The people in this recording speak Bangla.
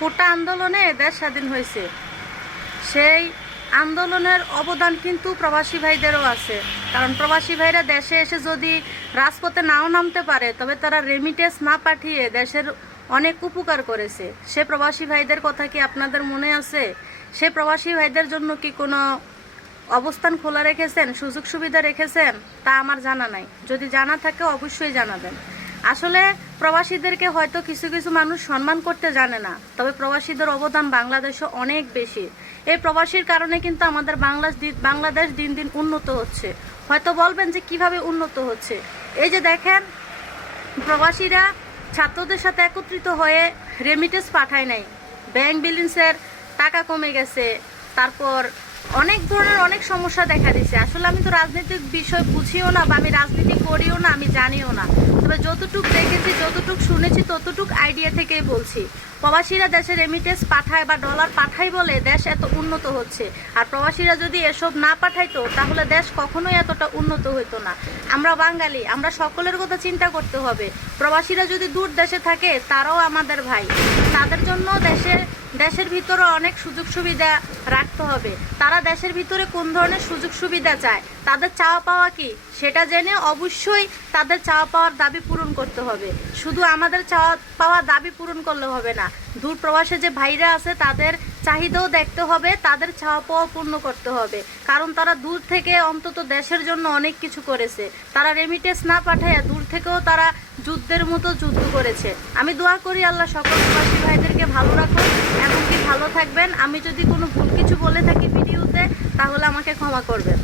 কোটা আন্দোলনে দেশ স্বাধীন হয়েছে, সেই আন্দোলনের অবদান কিন্তু প্রবাসী ভাইদেরও আছে। কারণ প্রবাসী ভাইরা দেশে এসে যদি রাজপথে নাও নামতে পারে, তবে তারা রেমিটেন্স না পাঠিয়ে দেশের অনেক উপকার করেছে। সে প্রবাসী ভাইদের কথা কি আপনাদের মনে আছে? সে প্রবাসী ভাইদের জন্য কি কোনো অবস্থান খোলা রেখেছেন, সুযোগ সুবিধা রেখেছেন? তা আমার জানা নাই। যদি জানা থাকে অবশ্যই জানাবেন। আসলে প্রবাসীদেরকে হয়তো কিছু কিছু মানুষ সম্মান করতে জানে না, তবে প্রবাসীদের অবদান বাংলাদেশে অনেক বেশি। এই প্রবাসীর কারণে কিন্তু আমাদের বাংলাদেশ দিন দিন উন্নত হচ্ছে। হয়তো বলবেন যে কিভাবে উন্নত হচ্ছে। এই যে দেখেন, প্রবাসীরা ছাত্রদের সাথে একত্রিত হয়ে রেমিটেন্স পাঠায় নাই, ব্যাংক ব্যালেন্সের টাকা কমে গেছে, তারপর অনেক ধরনের অনেক সমস্যা দেখা দিচ্ছে। আসলে আমি তো রাজনৈতিক বিষয় বুঝিও না, বা আমি রাজনীতি করিও না, আমি জানিও না। তবে যতটুক দেখেছি, যতটুক শুনেছি, ততটুক আইডিয়া থেকেই বলছি। প্রবাসীরা দেশে রেমিটেন্স পাঠায় বা ডলার পাঠায় বলে দেশ এত উন্নত হচ্ছে। আর প্রবাসীরা যদি এসব না পাঠাইতো, তাহলে দেশ কখনোই এতটা উন্নত হইতো না। আমরা বাঙালি, আমরা সকলের কথা চিন্তা করতে হবে। প্রবাসীরা যদি দূর দেশে থাকে, তারাও আমাদের ভাই। তাদের জন্য দেশের ভিতরে অনেক সুযোগ সুবিধা রাখতে হবে। তারা দেশের ভিতরে কোন ধরনের সুযোগ সুবিধা চায়, তাদের চাওয়া পাওয়া কি, সেটা জেনে অবশ্যই তাদের চাওয়া পাওয়ার দাবি পূরণ করতে হবে। শুধু আমাদের চাওয়া পাওয়া দাবি পূরণ করলে হবে না, দূর প্রবাসে যে ভাইরা আছে তাদের চাহিদাও দেখতে হবে, তাদের চাওয়া পাওয়া পূর্ণ করতে হবে। কারণ তারা দূর থেকে অন্তত দেশের জন্য অনেক কিছু করেছে। তারা রেমিটেন্স না পাঠায় দূর থেকেও তারা যুদ্ধের মতো যুদ্ধ করেছে। আমি দোয়া করি আল্লাহ সকল প্রবাসী ভাইদেরকে ভালো রাখুন, এমনকি ভালো থাকবেন। আমি যদি কোনো ভুল কিছু বলে থাকি ভিডিওতে, তাহলে আমাকে ক্ষমা করবেন।